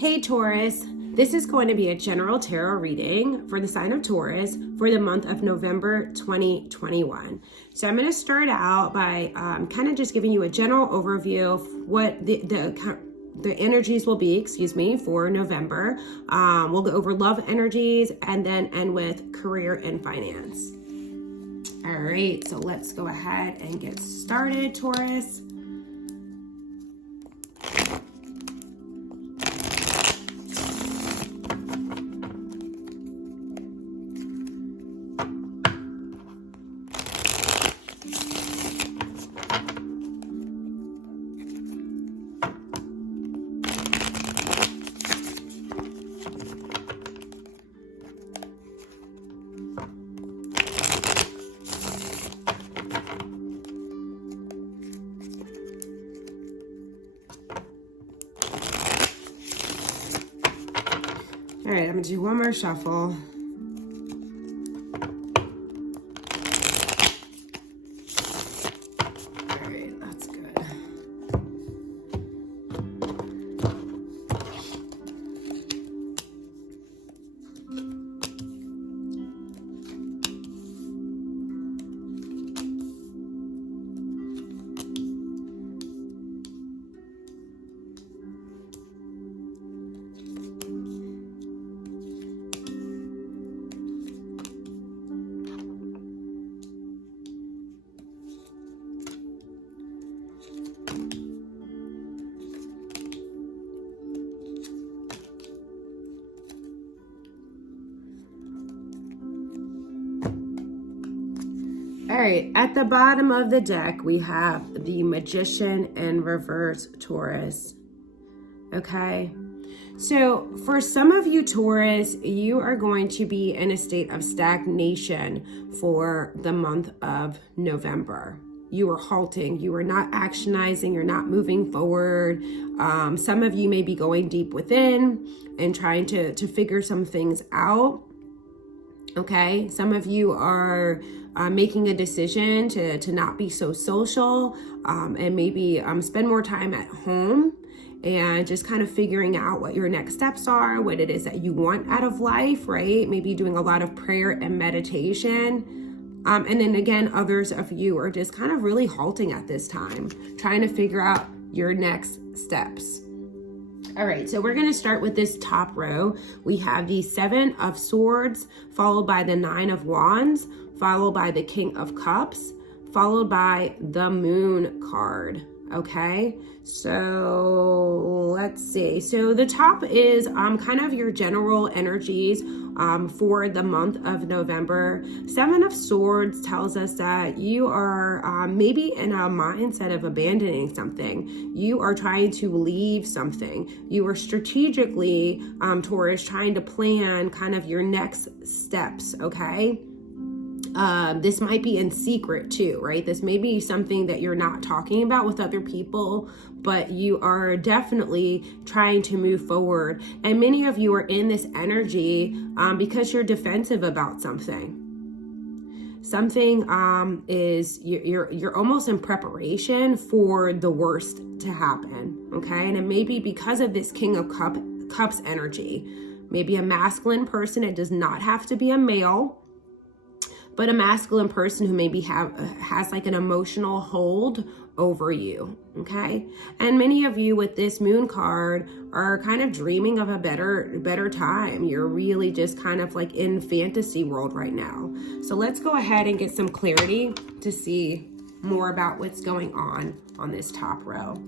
Hey Taurus, this is going to be a general tarot reading for the sign of Taurus for the month of November 2021. So I'm going to start out by kind of just giving you a general overview of what the energies will be, for November. We'll go over love energies and then end with career and finance. All right, so let's go ahead and get started, Taurus. All right, I'm gonna do one more shuffle. All right, that's good. All right, at the bottom of the deck, we have the Magician in reverse, Taurus. Okay, so for some of you, Taurus, you are going to be in a state of stagnation for the month of November. You are halting, you are not actionizing, you're not moving forward. Some of you may be going deep within and trying to figure some things out. Okay, some of you are making a decision to not be so social and maybe spend more time at home and just kind of figuring out what your next steps are, what it is that you want out of life, right? Maybe doing a lot of prayer and meditation. And then again, others of you are just kind of really halting at this time, trying to figure out your next steps. All right, so we're going to start with this top row. We have the 7 of Swords, followed by the 9 of Wands, followed by the King of Cups, followed by the Moon card. Okay, so let's see. So the top is kind of your general energies for the month of November. 7 of Swords tells us that you are maybe in a mindset of abandoning something. You are trying to leave something. You are strategically, Taurus, trying to plan kind of your next steps, okay? This might be in secret too, right? This may be something that you're not talking about with other people, but you are definitely trying to move forward. And many of you are in this energy because you're defensive about something. Something is you're almost in preparation for the worst to happen, okay? And it may be because of this King of Cups energy. Maybe a masculine person. It does not have to be a male, but a masculine person who maybe has like an emotional hold over you, okay? And many of you with this Moon card are kind of dreaming of a better time. You're really just kind of like in fantasy world right now. So let's go ahead and get some clarity to see more about what's going on this top row.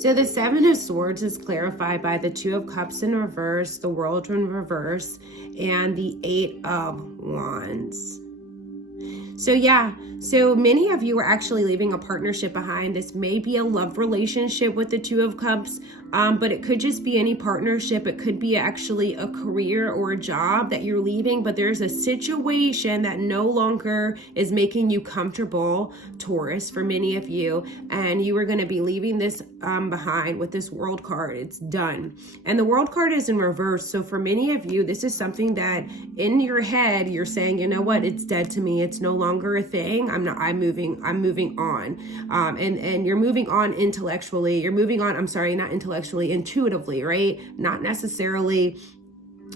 So the Seven of Swords is clarified by the Two of Cups in reverse, the World in reverse, and the Eight of Wands. So yeah, so many of you are actually leaving a partnership behind. This may be a love relationship with the Two of Cups, but it could just be any partnership. It could be actually a career or a job that you're leaving, but there's a situation that no longer is making you comfortable, Taurus, for many of you, and you are going to be leaving this behind with this World card. It's done. And the World card is in reverse. So for many of you, this is something that in your head, you're saying, you know what, it's dead to me. It's no longer a thing. I'm moving on. And you're moving on intellectually. You're moving on, not intellectually, intuitively, right? Not necessarily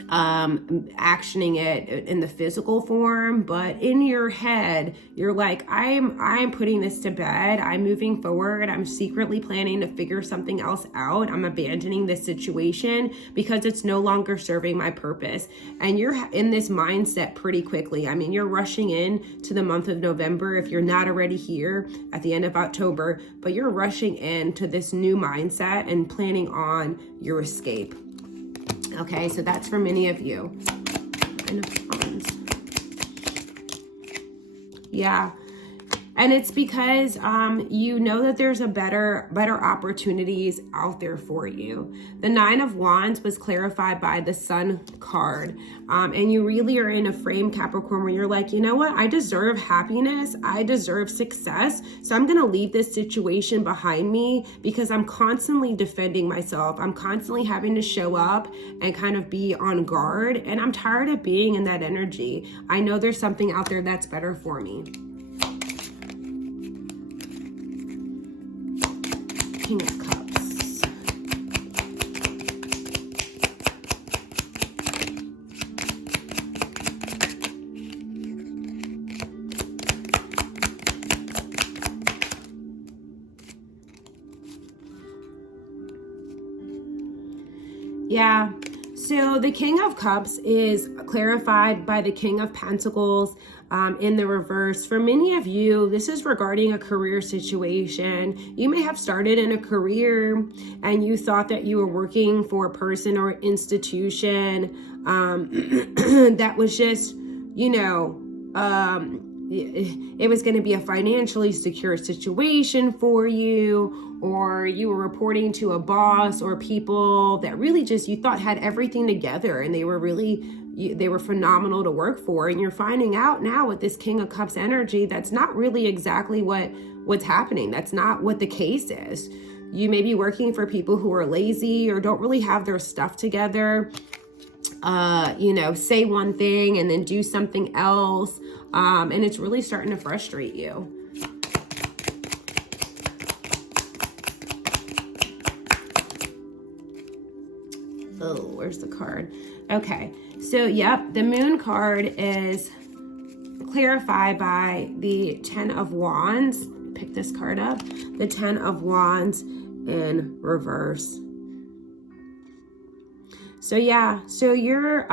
actioning it in the physical form, but in your head, you're like, I'm putting this to bed. I'm moving forward. I'm secretly planning to figure something else out. I'm abandoning this situation because it's no longer serving my purpose. And you're in this mindset pretty quickly. I mean, you're rushing in to the month of November if you're not already here at the end of October, but you're rushing into this new mindset and planning on your escape. Okay, so that's for many of you. Yeah. And it's because you know that there's a better opportunities out there for you. The Nine of Wands was clarified by the Sun card. And you really are in a frame, Capricorn, where you're like, you know what? I deserve happiness. I deserve success. So I'm going to leave this situation behind me because I'm constantly defending myself. I'm constantly having to show up and kind of be on guard. And I'm tired of being in that energy. I know there's something out there that's better for me. King of Cups. Yeah. So the King of Cups is clarified by the King of Pentacles in the reverse. For many of you, this is regarding a career situation. You may have started in a career and you thought that you were working for a person or institution that was just, you know, it was going to be a financially secure situation for you, or you were reporting to a boss or people that really just you thought had everything together and they were phenomenal to work for, and you're finding out now with this King of Cups energy that's not really exactly what's happening. That's not what the case is. You may be working for people who are lazy or don't really have their stuff together. Say one thing and then do something else. And it's really starting to frustrate you. Oh, where's the card? Okay. So, yep, the Moon card is clarified by the Ten of Wands. Pick this card up. The Ten of Wands in reverse. So yeah, so you're,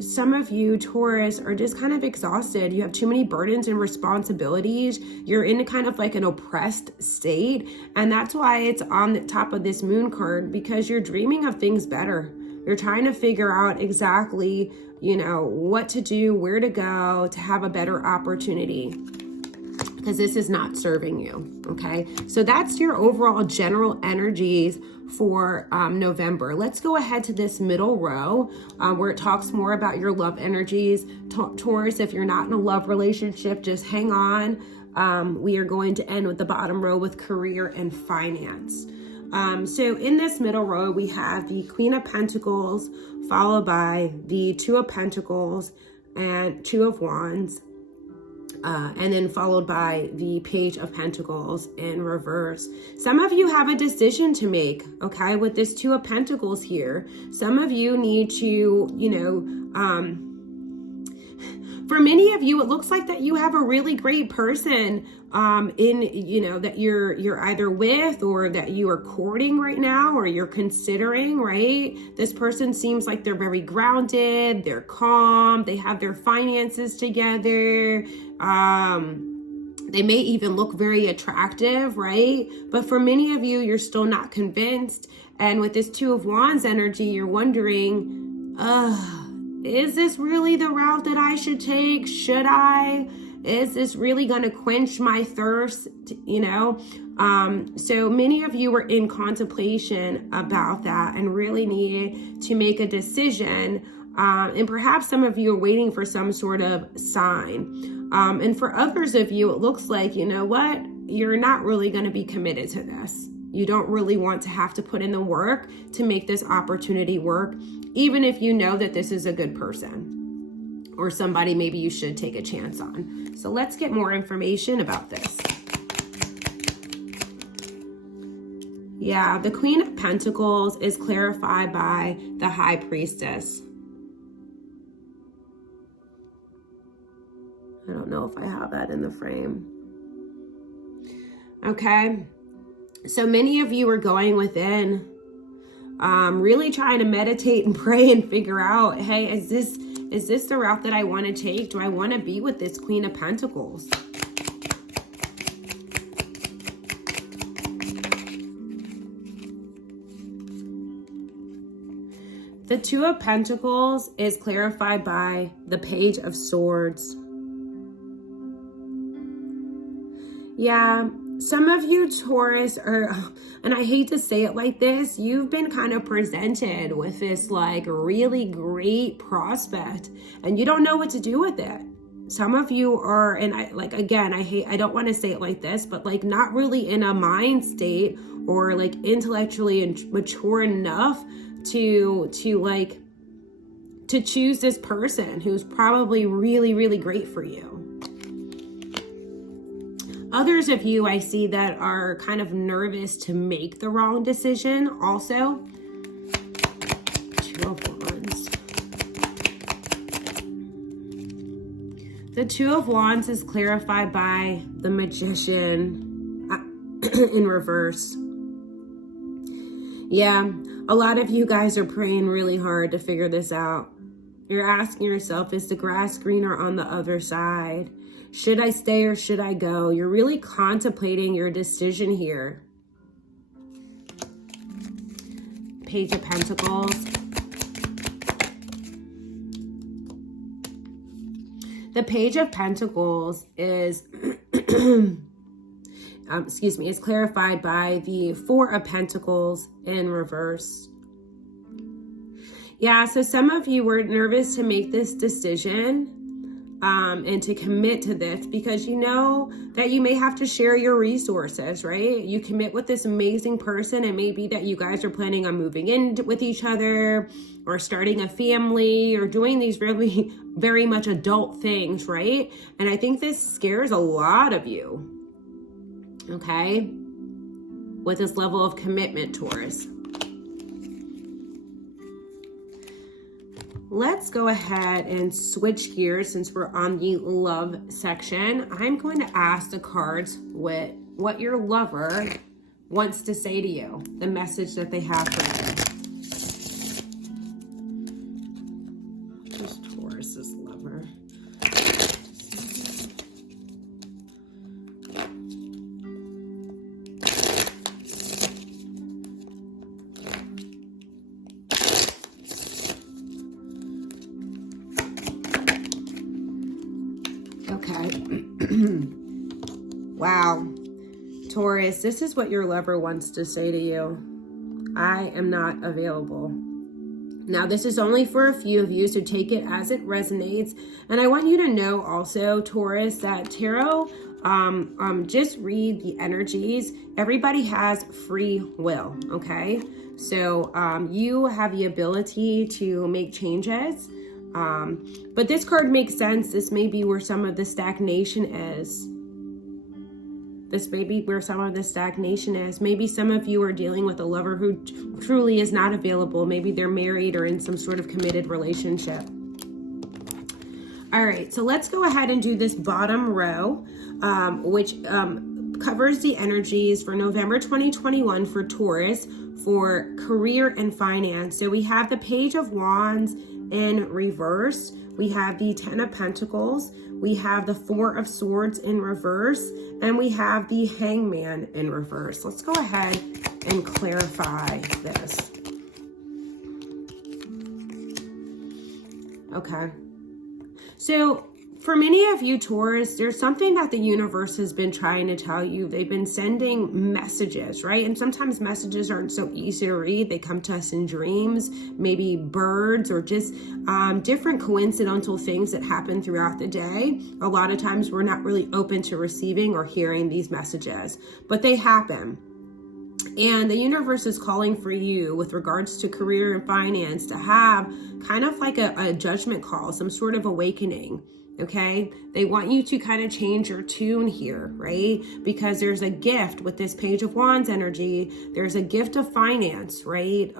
some of you, Taurus, are just kind of exhausted. You have too many burdens and responsibilities. You're in kind of like an oppressed state. And that's why it's on the top of this Moon card, because you're dreaming of things better. You're trying to figure out exactly, what to do, where to go to have a better opportunity, because this is not serving you. Okay. So that's your overall general energies for November. Let's go ahead to this middle row where it talks more about your love energies. Taurus, if you're not in a love relationship, just hang on. We are going to end with the bottom row with career and finance. So in this middle row, we have the Queen of Pentacles, followed by the Two of Pentacles and Two of Wands. And then followed by the Page of Pentacles in reverse. Some of you have a decision to make, okay, with this Two of Pentacles here. Some of you need to, for many of you, it looks like that you have a really great person that you're either with or that you are courting right now, or you're considering, right? This person seems like they're very grounded, they're calm, they have their finances together. They may even look very attractive, right? But for many of you, you're still not convinced. And with this Two of Wands energy, you're wondering, is this really the route that I should take? Should I? Is this really going to quench my thirst? You know? So many of you were in contemplation about that and really needed to make a decision. And perhaps some of you are waiting for some sort of sign. And for others of you, it looks like, you know what? You're not really going to be committed to this. You don't really want to have to put in the work to make this opportunity work, even if you know that this is a good person or somebody maybe you should take a chance on. So let's get more information about this. Yeah, the Queen of Pentacles is clarified by the High Priestess. I don't know if I have that in the frame. Okay. So many of you are going within, really trying to meditate and pray and figure out, hey, is this the route that I want to take? Do I want to be with this Queen of Pentacles? The Two of Pentacles is clarified by the Page of Swords. Yeah, some of you Taurus are, and I hate to say it like this, you've been kind of presented with this like really great prospect and you don't know what to do with it. Some of you are, and I don't want to say it like this, but like not really in a mind state or like intellectually mature enough to choose this person who's probably really, really great for you. Others of you I see that are kind of nervous to make the wrong decision also. Two of Wands. The Two of Wands is clarified by the Magician in reverse. Yeah, a lot of you guys are praying really hard to figure this out. You're asking yourself, is the grass greener on the other side? Should I stay or should I go? You're really contemplating your decision here. Page of Pentacles. The Page of Pentacles is, is clarified by the Four of Pentacles in reverse. Yeah, so some of you were nervous to make this decision. And to commit to this because you know that you may have to share your resources, right? You commit with this amazing person and maybe that you guys are planning on moving in with each other or starting a family or doing these really very much adult things, right? And I think this scares a lot of you, okay? With this level of commitment, Taurus. Let's go ahead and switch gears since we're on the love section. I'm going to ask the cards what your lover wants to say to you, the message that they have for you. Who's Taurus's lover? Wow, Taurus, this is what your lover wants to say to you. I am not available. Now, this is only for a few of you, so take it as it resonates. And I want you to know also, Taurus, that tarot, just read the energies. Everybody has free will, okay? So you have the ability to make changes. But this card makes sense. This may be where some of the stagnation is. This may be where some of the stagnation is. Maybe some of you are dealing with a lover who truly is not available. Maybe they're married or in some sort of committed relationship. All right, so let's go ahead and do this bottom row, which covers the energies for November 2021 for Taurus, for career and finance. So we have the Page of Wands in reverse. We have the Ten of Pentacles. We have the Four of Swords in reverse. And we have the Hangman in reverse. Let's go ahead and clarify this. Okay. So for many of you, Taurus, there's something that the universe has been trying to tell you. They've been sending messages, right? And sometimes messages aren't so easy to read. They come to us in dreams, maybe birds, or just different coincidental things that happen throughout the day. A lot of times we're not really open to receiving or hearing these messages, but they happen. And the universe is calling for you with regards to career and finance to have kind of like a judgment call, some sort of awakening. Okay, they want you to kind of change your tune here, right? Because there's a gift with this Page of Wands energy. There's a gift of finance, right?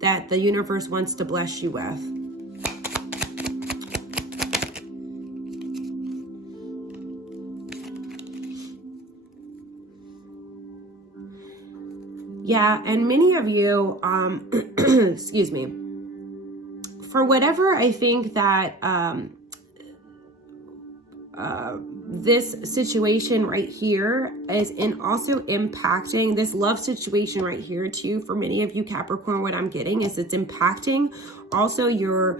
That the universe wants to bless you with. Yeah, and many of you, excuse me, for whatever I think that this situation right here is also impacting this love situation right here too. For many of you Capricorn, what I'm getting is it's impacting also your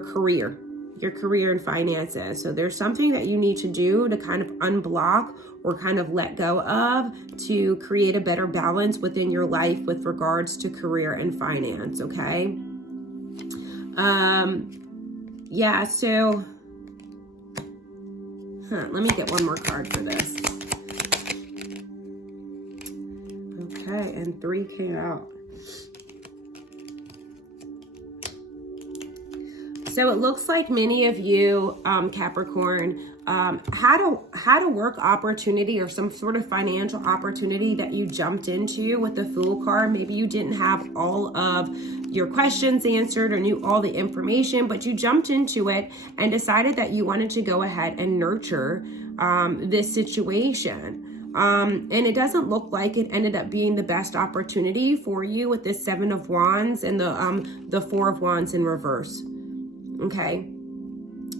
career and finances. So there's something that you need to do to kind of unblock or kind of let go of to create a better balance within your life with regards to career and finance. Okay. Yeah, so let me get one more card for this. Okay, and 3 came out. So it looks like many of you, Capricorn, had a work opportunity or some sort of financial opportunity that you jumped into with the Fool card. Maybe you didn't have all of your questions answered or knew all the information, but you jumped into it and decided that you wanted to go ahead and nurture this situation. And it doesn't look like it ended up being the best opportunity for you with this 7 of Wands and the 4 of Wands in reverse. Okay.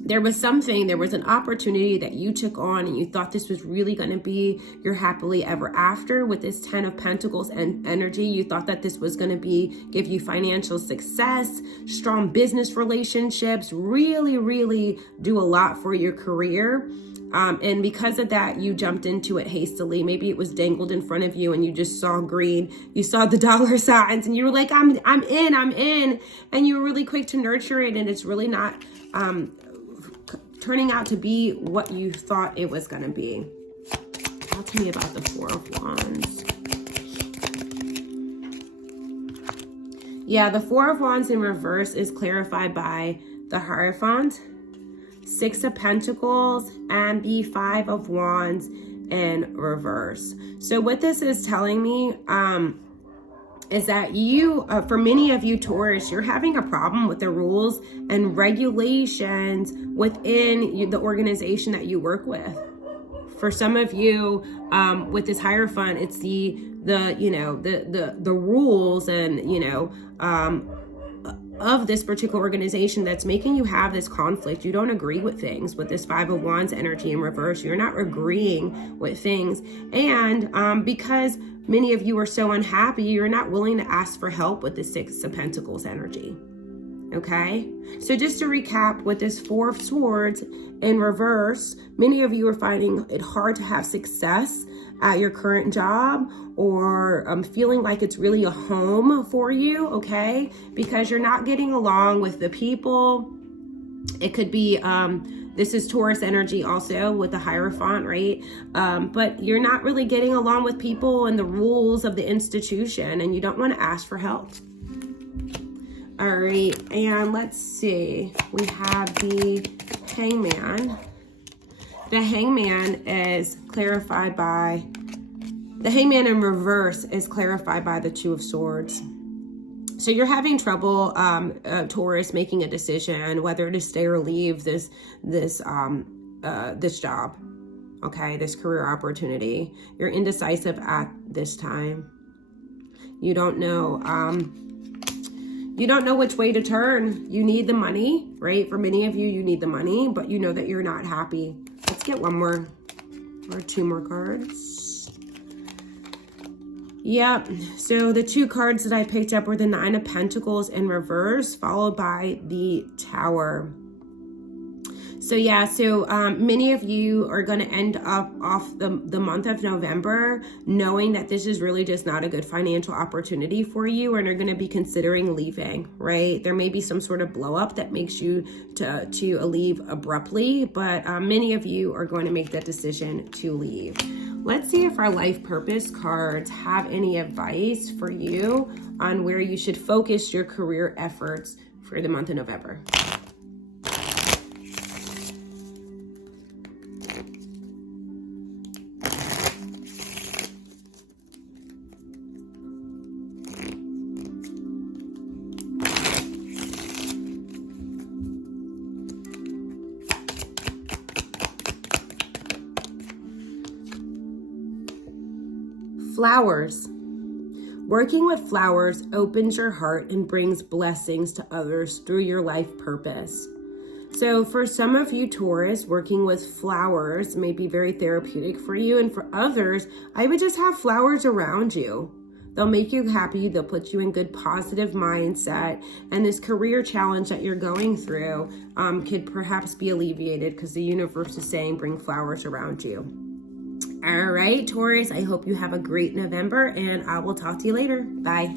There was an opportunity that you took on and you thought this was really going to be your happily ever after with this 10 of Pentacles and energy. You thought that this was going to give you financial success, strong business relationships, really, really do a lot for your career. And because of that, you jumped into it hastily. Maybe it was dangled in front of you and you just saw green. You saw the dollar signs and you were like, I'm in. And you were really quick to nurture it. And it's really not turning out to be what you thought it was going to be. Talk to me about the 4 of Wands. Yeah, the 4 of Wands in reverse is clarified by the Hierophant, 6 of Pentacles, and the 5 of Wands in reverse. So what this is telling me is that you, for many of you Taurus, you're having a problem with the rules and regulations within the organization that you work with. For some of you, with this Hierophant, it's the rules and of this particular organization that's making you have this conflict. You don't agree with things with this 5 of Wands energy in reverse. You're not agreeing with things. And because many of you are so unhappy, you're not willing to ask for help with the 6 of Pentacles energy. Okay, so just to recap, with this 4 of Swords in reverse, many of you are finding it hard to have success at your current job, or feeling like it's really a home for you, okay? Because you're not getting along with the people. It could be, this is Taurus energy also with the Hierophant, right? But you're not really getting along with people and the rules of the institution, and you don't want to ask for help. All right, and let's see. We have the Hangman. The Hangman is clarified by, the Hangman in reverse is clarified by the 2 of Swords. So you're having trouble, Taurus, making a decision whether to stay or leave this job, okay, this career opportunity. You're indecisive at this time. You don't know. You don't know which way to turn. You need the money, right? For many of you, you need the money, but you know that you're not happy. Let's get one more or two more cards. Yep. So the two cards that I picked up were the Nine of Pentacles in reverse, followed by the Tower. So yeah, so many of you are going to end up off the month of November knowing that this is really just not a good financial opportunity for you, and are going to be considering leaving, right? There may be some sort of blow up that makes you to leave abruptly, but many of you are going to make that decision to leave. Let's see if our life purpose cards have any advice for you on where you should focus your career efforts for the month of November. Flowers. Working with flowers opens your heart and brings blessings to others through your life purpose. So for some of you, Taurus, working with flowers may be very therapeutic for you. And for others, I would just have flowers around you. They'll make you happy. They'll put you in good, positive mindset. And this career challenge that you're going through could perhaps be alleviated because the universe is saying bring flowers around you. All right, Taurus, I hope you have a great November, and I will talk to you later. Bye.